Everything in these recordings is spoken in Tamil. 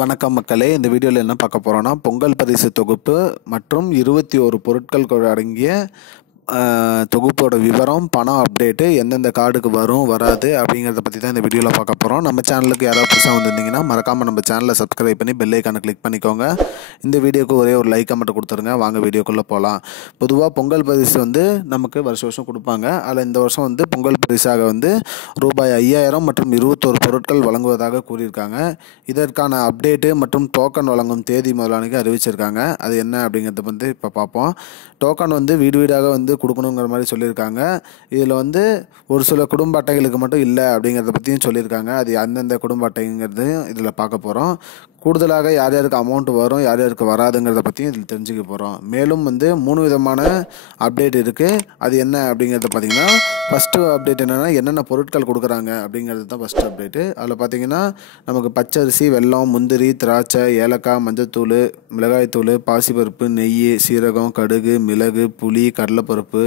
வணக்கம் மக்களே, இந்த வீடியோவில் என்ன பார்க்க போகிறோன்னா, பொங்கல் பரிசு தொகுப்பு மற்றும் 21 பொருட்கள் அடங்கிய தொகுப்போட விவரம், பணம் அப்டேட்டு, எந்தெந்த கார்டுக்கு வரும் வராது அப்படிங்கிறத பற்றி தான் இந்த வீடியோவில் பார்க்க போகிறோம். நம்ம சேனலுக்கு யாராவது புதுசாக வந்திருந்தீங்கன்னா மறக்காமல் நம்ம சேனலை சப்ஸ்கிரைப் பண்ணி பெல் ஐக்கானை கிளிக் பண்ணிக்கோங்க. இந்த வீடியோக்கு ஒரே ஒரு லைக்கை மட்டும் கொடுத்துருங்க. வாங்க வீடியோக்குள்ளே போகலாம். பொதுவாக பொங்கல் பரிசு நமக்கு வருஷம் கொடுப்பாங்க. அதில் இந்த வருஷம் பொங்கல் பரிசாக ரூபாய் 5000 மற்றும் 21 பொருட்கள் வழங்குவதாக கூறியிருக்காங்க. இதற்கான அப்டேட்டு மற்றும் டோக்கன் வழங்கும் தேதி முதலானது அறிவிச்சிருக்காங்க. அது என்ன அப்படிங்கிறத இப்போ பார்ப்போம். டோக்கன் வீடு வீடாக கொடுக்கணுங்கிற மாதிரி சொல்லியிருக்காங்க. இதில் ஒரு சில குடும்ப அட்டைகளுக்கு மட்டும் இல்லை அப்படிங்கிறத பற்றியும் சொல்லியிருக்காங்க. அது அந்தந்த குடும்ப அட்டைங்கிறது இதில் பார்க்க போகிறோம். கூடுதலாக யார் யாருக்கு அமௌண்ட் வரும், யார் யாருக்கு வராதுங்கிறத பற்றியும் இதில் தெரிஞ்சுக்க போகிறோம். மேலும் 3 விதமான அப்டேட் இருக்குது. அது என்ன அப்படிங்கிறத பார்த்திங்கன்னா, ஃபஸ்ட்டு அப்டேட் என்னென்ன பொருட்கள் கொடுக்குறாங்க அப்படிங்கிறது தான் ஃபஸ்ட்டு அப்டேட்டு. அதில் பார்த்திங்கன்னா நமக்கு பச்சரிசி, வெல்லம், முந்திரி, திராட்சை, ஏலக்காய், மஞ்சத்தூள், மிளகாய்த்தூள், பாசிப்பருப்பு, நெய், சீரகம், கடுகு, மிளகு, புளி, கடலைப்பருப்பு,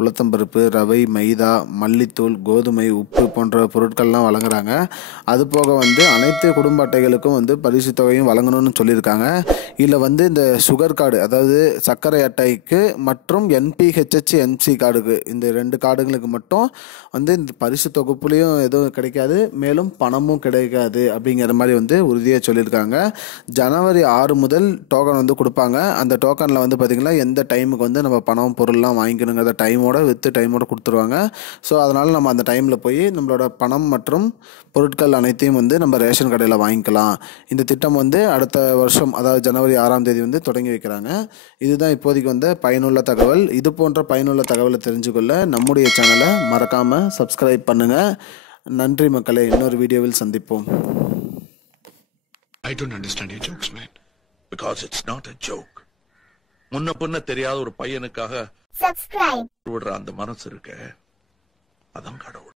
உளுத்தம்பருப்பு, ரவை, மைதா, மல்லித்தூள், கோதுமை, உப்பு போன்ற பொருட்கள்லாம் வழங்குறாங்க. அது போக அனைத்து குடும்ப அட்டைகளுக்கும் பரிசு தொகையும் வழங்கணும்னு சொல்லியிருக்காங்க. இதில் இந்த சுகர் கார்டு, அதாவது சர்க்கரை அட்டைக்கு மற்றும் NPHH NC கார்டுக்கு, இந்த 2 கார்டுகளுக்கு மட்டும் இந்த பரிசு தொகுப்புலேயும் எதுவும் கிடைக்காது, மேலும் பணமும் கிடைக்காது அப்படிங்கிற மாதிரி உறுதியாக சொல்லியிருக்காங்க. ஜனவரி 6 முதல் டோக்கன் கொடுப்பாங்க. அந்த டோக்கனில் பார்த்திங்கன்னா எந்த டைமுக்கு நம்ம பணம் பொருள்லாம் வாங்கிக்கணுங்கிறத டைமோட கொடுத்துருவாங்க. ஸோ அதனால் நம்ம அந்த டைமில் போய் நம்மளோட பணம் மற்றும் பொருட்கள் அனைத்தையும் நம்ம ரேஷன் கடையில் வாங்கிக்கலாம். இந்த திட்டம் அடுத்த வருஷம், அதாவது ஜனவரி 6ஆம் தேதி தொடங்கி வைக்கிறாங்க. இதுதான் இப்போதைக்கு பயனுள்ள தகவல். இது போன்ற பயனுள்ள தகவலை தெரிஞ்சுக்கொள்ள நம்முடைய சேனலை மறக்காமல் சப்ஸ்கிரைப் பண்ணுங்கள். நன்றி மக்களே. இன்னொரு வீடியோவில் சந்திப்போம். I don't understand your jokes, man. Because it's not a joke. முன்ன பின்ன தெரியாத ஒரு பையனுக்காக விடுற அந்த மனசு இருக்க, அதான் கடவுள்.